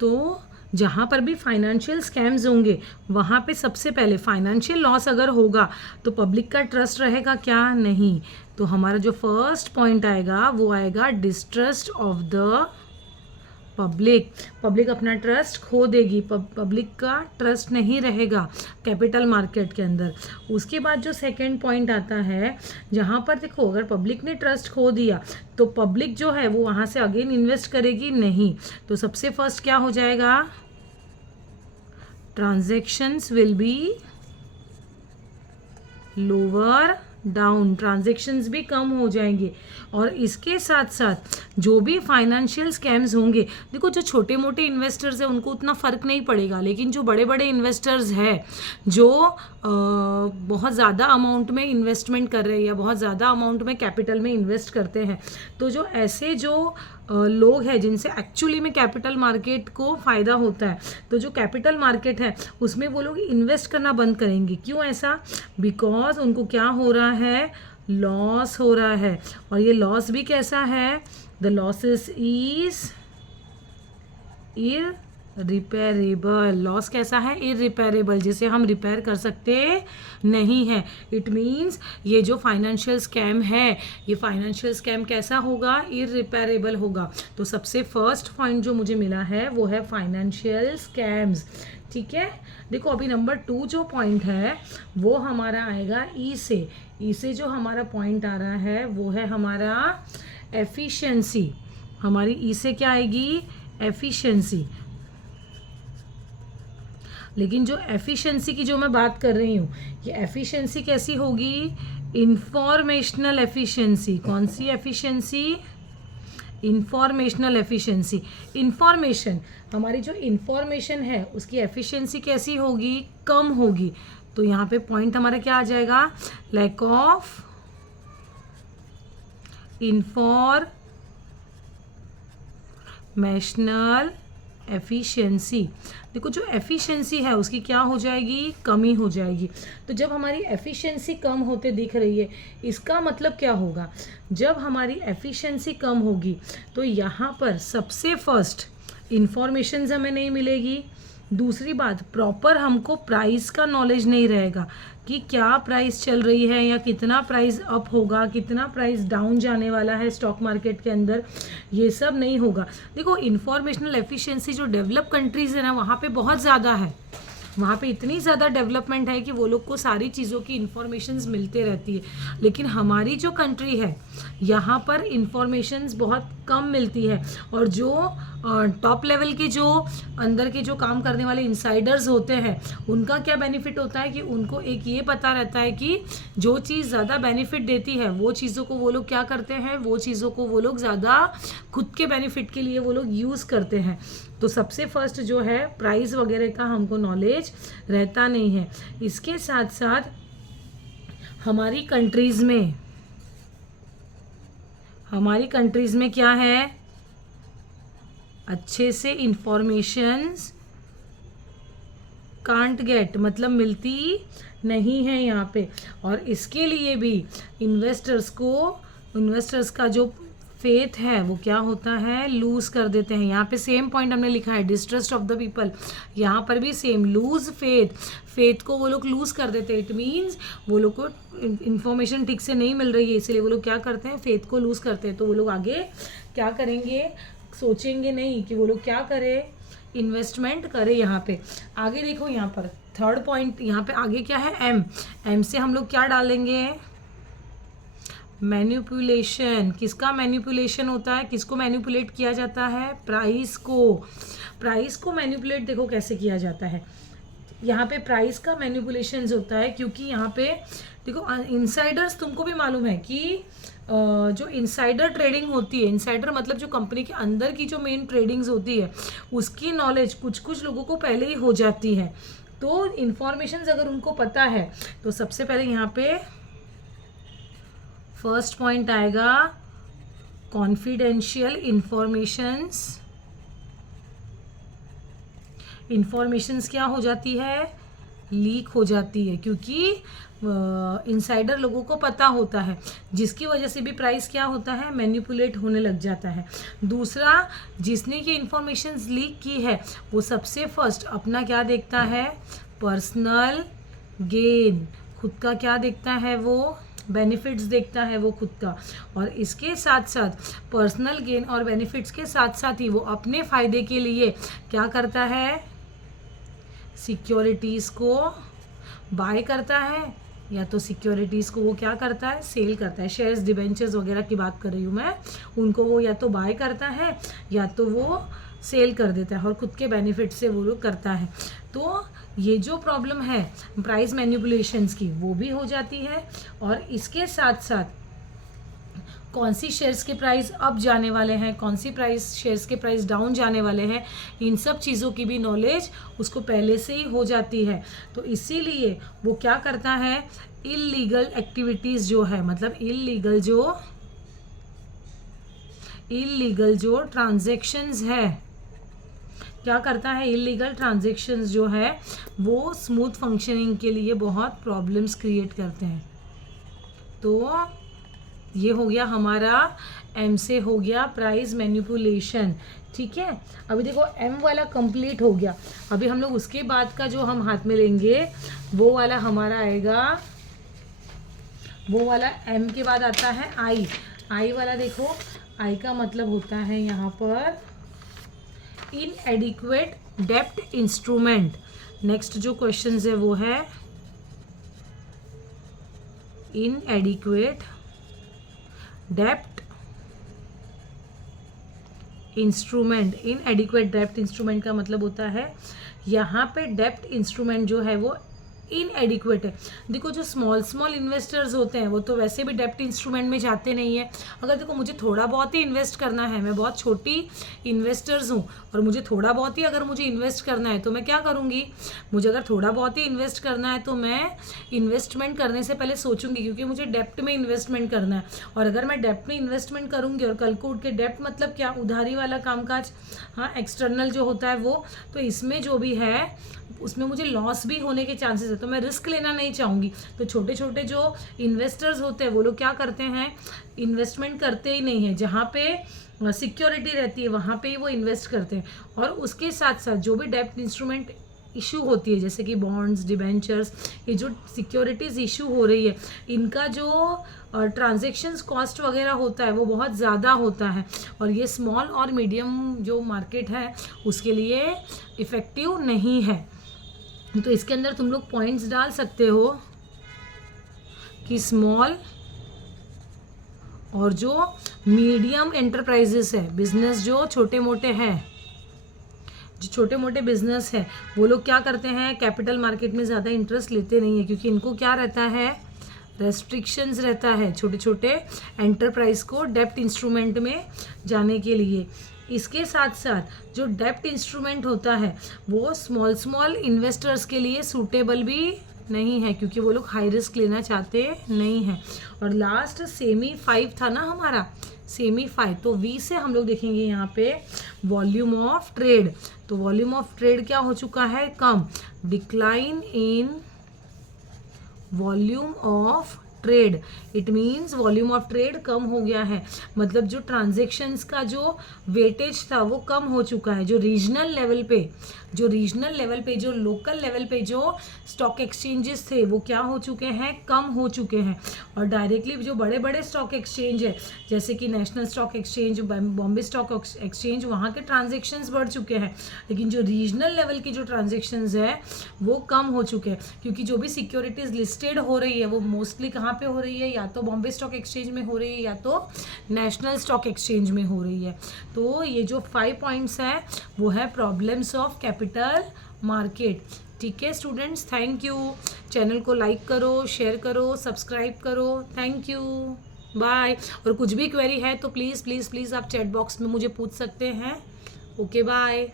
तो जहाँ पर भी फाइनेंशियल स्कैम्स होंगे वहाँ पे सबसे पहले फाइनेंशियल लॉस अगर होगा तो पब्लिक का ट्रस्ट रहेगा क्या? नहीं। तो हमारा जो फर्स्ट पॉइंट आएगा वो आएगा डिस्ट्रस्ट ऑफ द पब्लिक अपना ट्रस्ट खो देगी, पब्लिक का ट्रस्ट नहीं रहेगा कैपिटल मार्केट के अंदर। उसके बाद जो सेकंड पॉइंट आता है, जहाँ पर देखो अगर पब्लिक ने ट्रस्ट खो दिया तो पब्लिक जो है वो वहाँ से अगेन इन्वेस्ट करेगी नहीं। तो सबसे फर्स्ट क्या हो जाएगा? Transactions will be lower down, transactions भी कम हो जाएंगे। और इसके साथ साथ जो भी फाइनेंशियल स्कैम्स होंगे, देखो जो छोटे मोटे इन्वेस्टर्स हैं उनको उतना फ़र्क नहीं पड़ेगा, लेकिन जो बड़े बड़े इन्वेस्टर्स हैं जो बहुत ज़्यादा अमाउंट में इन्वेस्टमेंट कर रहे हैं या बहुत ज़्यादा अमाउंट में कैपिटल में इन्वेस्ट करते हैं, तो जो ऐसे जो लोग हैं जिनसे एक्चुअली में कैपिटल मार्केट को फ़ायदा होता है, तो जो कैपिटल मार्केट है उसमें वो लोग इन्वेस्ट करना बंद करेंगे। क्यों ऐसा? बिकॉज उनको क्या हो रहा है? लॉस हो रहा है। और ये लॉस भी कैसा है? The losses is irreparable. Loss कैसा है? इररिपेरेबल, जिसे हम रिपेयर कर सकते नहीं हैं। इट मीन्स ये जो फाइनेंशियल स्कैम है, ये फाइनेंशियल स्कैम कैसा होगा? इररिपेरेबल होगा। तो सबसे फर्स्ट पॉइंट जो मुझे मिला है वो है फाइनेंशियल स्कैम्स। ठीक है, देखो अभी नंबर 2 जो पॉइंट है वो हमारा आएगा ई से। ई से जो हमारा पॉइंट आ रहा है वो है हमारा एफिशिएंसी। हमारी ई से क्या आएगी? एफिशिएंसी। लेकिन जो एफिशिएंसी की जो मैं बात कर रही हूँ, ये एफिशिएंसी कैसी होगी? Informational efficiency. कौन सी एफिशिएंसी? Informational efficiency. इंफॉर्मेशन, हमारी जो इंफॉर्मेशन है उसकी एफिशिएंसी कैसी होगी? कम होगी। तो यहाँ पे पॉइंट हमारा क्या आ जाएगा? Lack of informational efficiency. देखो जो एफिशिएंसी है उसकी क्या हो जाएगी? कमी हो जाएगी। तो जब हमारी एफिशिएंसी कम होते दिख रही है, इसका मतलब क्या होगा? जब हमारी एफिशिएंसी कम होगी तो यहाँ पर सबसे फर्स्ट इंफॉर्मेशन हमें नहीं मिलेगी। दूसरी बात, प्रॉपर हमको प्राइस का नॉलेज नहीं रहेगा कि क्या प्राइस चल रही है या कितना प्राइस अप होगा, कितना प्राइस डाउन जाने वाला है स्टॉक मार्केट के अंदर, ये सब नहीं होगा। देखो इंफॉर्मेशनल एफिशिएंसी जो डेवलप कंट्रीज़ है ना, वहाँ पे बहुत ज़्यादा है। वहाँ पे इतनी ज़्यादा डेवलपमेंट है कि वो लोग को सारी चीज़ों की इंफॉर्मेशंस मिलते रहती है। लेकिन हमारी जो कंट्री है यहाँ पर इंफॉर्मेशंस बहुत कम मिलती है। और जो टॉप लेवल के जो अंदर के जो काम करने वाले इनसाइडर्स होते हैं, उनका क्या बेनिफिट होता है कि उनको एक ये पता रहता है कि जो चीज़ ज़्यादा बेनिफिट देती है वो चीज़ों को वो लोग क्या करते हैं, वो चीज़ों को वो लोग ज़्यादा खुद के बेनिफिट के लिए वो लोग यूज़ करते हैं। तो सबसे फर्स्ट जो है प्राइस वगैरह का हमको नॉलेज रहता नहीं है। इसके साथ साथ हमारी कंट्रीज़ में क्या है? अच्छे से इंफॉर्मेशंस कांट गेट, मतलब मिलती नहीं है यहाँ पे। और इसके लिए भी इन्वेस्टर्स का जो फेथ है वो क्या होता है? लूज कर देते हैं। यहाँ पे सेम पॉइंट हमने लिखा है, डिस्ट्रस्ट ऑफ द पीपल। यहाँ पर भी सेम, लूज फेथ को वो लोग लूज कर देते हैं। इट मीन्स वो लोग को इन्फॉर्मेशन ठीक से नहीं मिल रही है, इसलिए वो लोग क्या करते हैं? फेथ को लूज करते हैं। तो वो लोग आगे क्या करेंगे? सोचेंगे नहीं कि वो लोग क्या करें, इन्वेस्टमेंट करें। यहाँ पे आगे देखो, यहाँ पर थर्ड पॉइंट, यहाँ पे आगे क्या है? एम से हम लोग क्या डालेंगे? मैनिपुलेशन। किसका मैनिपुलेशन होता है? किसको मैनिपुलेट किया जाता है? प्राइस को मैनिपुलेट देखो कैसे किया जाता है। यहाँ पे प्राइस का मैनिपुलेशन होता है क्योंकि यहाँ पे देखो इनसाइडर्स, तुमको भी मालूम है कि जो इनसाइडर ट्रेडिंग होती है, इनसाइडर मतलब जो कंपनी के अंदर की जो मेन ट्रेडिंग्स होती है उसकी नॉलेज कुछ लोगों को पहले ही हो जाती है। तो इन्फॉर्मेशन अगर उनको पता है तो सबसे पहले यहाँ पे फर्स्ट पॉइंट आएगा कॉन्फिडेंशियल इंफॉर्मेशंस क्या हो जाती है? लीक हो जाती है, क्योंकि इनसाइडर लोगों को पता होता है, जिसकी वजह से भी प्राइस क्या होता है, मैनिपुलेट होने लग जाता है। दूसरा, जिसने ये इंफॉर्मेशन लीक की है वो सबसे फर्स्ट अपना क्या देखता है, पर्सनल गेन, खुद का क्या देखता है, वो बेनिफिट्स देखता है वो खुद का, और इसके साथ साथ पर्सनल गेन और बेनिफिट्स के साथ साथ ही वो अपने फ़ायदे के लिए क्या करता है, सिक्योरिटीज़ को बाय करता है, या तो सिक्योरिटीज़ को वो क्या करता है, सेल करता है। शेयर्स, डिबेंचर्स वगैरह की बात कर रही हूँ मैं, उनको वो या तो बाय करता है या तो वो सेल कर देता है, और खुद के बेनिफिट से वो लोग करता है। तो ये जो प्रॉब्लम है प्राइस मैनिपुलेशंस की, वो भी हो जाती है। और इसके साथ साथ कौन सी शेयर्स के प्राइस अप जाने वाले हैं, कौन सी शेयर्स के प्राइस डाउन जाने वाले हैं, इन सब चीज़ों की भी नॉलेज उसको पहले से ही हो जाती है। तो इसीलिए वो क्या करता है, इल्लीगल एक्टिविटीज़ जो है, मतलब इल्लीगल जो ट्रांजैक्शंस है, क्या करता है, इल्लीगल ट्रांजैक्शंस जो है वो स्मूथ फंक्शनिंग के लिए बहुत प्रॉब्लम्स क्रिएट करते हैं। तो ये हो गया हमारा एम से हो गया प्राइस मैनिपुलेशन, ठीक है। अभी देखो एम वाला कंप्लीट हो गया, अभी हम लोग उसके बाद का जो हम हाथ में लेंगे वो वाला हमारा आएगा, वो वाला एम के बाद आता है आई। आई वाला देखो, आई का मतलब होता है यहाँ पर इनएडिक्वेट डेप्ट इंस्ट्रूमेंट। नेक्स्ट जो क्वेश्चन है वो है इनएडिक्वेट डेप्ट इंस्ट्रूमेंट। इनएडिक्वेट डेप्ट इंस्ट्रूमेंट का मतलब होता है यहाँ पे डेप्ट इंस्ट्रूमेंट जो है वो इनएडिक्वेट है। देखो जो स्मॉल इन्वेस्टर्स होते हैं वो तो वैसे भी डेप्ट इंस्ट्रूमेंट में जाते नहीं है। अगर देखो मुझे थोड़ा बहुत ही इन्वेस्ट करना है, मैं बहुत छोटी इन्वेस्टर्स हूँ और मुझे थोड़ा बहुत ही अगर मुझे इन्वेस्ट करना है तो मैं क्या करूँगी, मुझे अगर थोड़ा बहुत ही इन्वेस्ट करना है तो मैं इन्वेस्टमेंट करने से पहले सोचूंगी, क्योंकि मुझे डेप्ट में इन्वेस्टमेंट करना है। और अगर मैं डेप्ट में इन्वेस्टमेंट करूँगी और कल को उठ के डेप्ट मतलब क्या, उधारी वाला कामकाज, हाँ एक्सटर्नल जो होता है वो, तो इसमें जो भी है उसमें मुझे लॉस भी होने के चांसेस है, तो मैं रिस्क लेना नहीं चाहूँगी। तो छोटे छोटे जो इन्वेस्टर्स होते हैं वो लोग क्या करते हैं, इन्वेस्टमेंट करते ही नहीं है, जहाँ पे सिक्योरिटी रहती है वहाँ पे ही वो इन्वेस्ट करते हैं। और उसके साथ साथ जो भी डेप्ट इंस्ट्रूमेंट इशू होती है, जैसे कि बॉन्ड्स, डिबेंचर्स, ये जो सिक्योरिटीज़ इशू हो रही है, इनका जो ट्रांजैक्शंस कॉस्ट वगैरह होता है वो बहुत ज़्यादा होता है, और ये स्मॉल और मीडियम जो मार्केट है उसके लिए इफ़ेक्टिव नहीं है। तो इसके अंदर तुम लोग पॉइंट्स डाल सकते हो कि स्मॉल और जो मीडियम एंटरप्राइजेस है, बिजनेस जो छोटे मोटे हैं, जो छोटे मोटे बिजनेस है वो लोग क्या करते हैं, कैपिटल मार्केट में ज़्यादा इंटरेस्ट लेते नहीं है, क्योंकि इनको क्या रहता है, रेस्ट्रिक्शंस रहता है छोटे छोटे एंटरप्राइज को डेप्ट इंस्ट्रूमेंट में जाने के लिए। इसके साथ साथ जो डेप्ट इंस्ट्रूमेंट होता है वो स्मॉल इन्वेस्टर्स के लिए सूटेबल भी नहीं है, क्योंकि वो लोग हाई रिस्क लेना चाहते नहीं हैं। और लास्ट सेमी 5 था ना हमारा, सेमी 5, तो वी से हम लोग देखेंगे यहाँ पे वॉल्यूम ऑफ ट्रेड। तो वॉल्यूम ऑफ ट्रेड क्या हो चुका है, कम, decline in volume of trade, it means volume of trade कम हो गया है, मतलब जो ट्रांजेक्शन्स का जो वेटेज था वो कम हो चुका है। जो रीजनल लेवल पे, जो लोकल लेवल पे जो स्टॉक एक्सचेंजेस थे वो क्या हो चुके हैं, कम हो चुके हैं। और डायरेक्टली जो बड़े बड़े स्टॉक एक्सचेंज है जैसे कि national stock exchange, Bombay stock exchange, वहाँ के ट्रांजेक्शन्स बढ़ चुके हैं, लेकिन जो रीजनल लेवल की जो ट्रांजेक्शन्स है वो कम हो चुके हैं, क्योंकि जो भी सिक्योरिटीज़ लिस्टेड हो रही है वो मोस्टली कहाँ पे हो रही है, या तो बॉम्बे स्टॉक एक्सचेंज में हो रही है या तो नेशनल स्टॉक एक्सचेंज में हो रही है। तो ये जो 5 पॉइंट्स हैं वो है प्रॉब्लम्स ऑफ कैपिटल मार्केट। ठीक है स्टूडेंट्स, थैंक यू। चैनल को लाइक करो, शेयर करो, सब्सक्राइब करो, थैंक यू, बाय। और कुछ भी क्वेरी है तो प्लीज़ प्लीज़ प्लीज़ आप चैट बॉक्स में मुझे पूछ सकते हैं। Okay bye.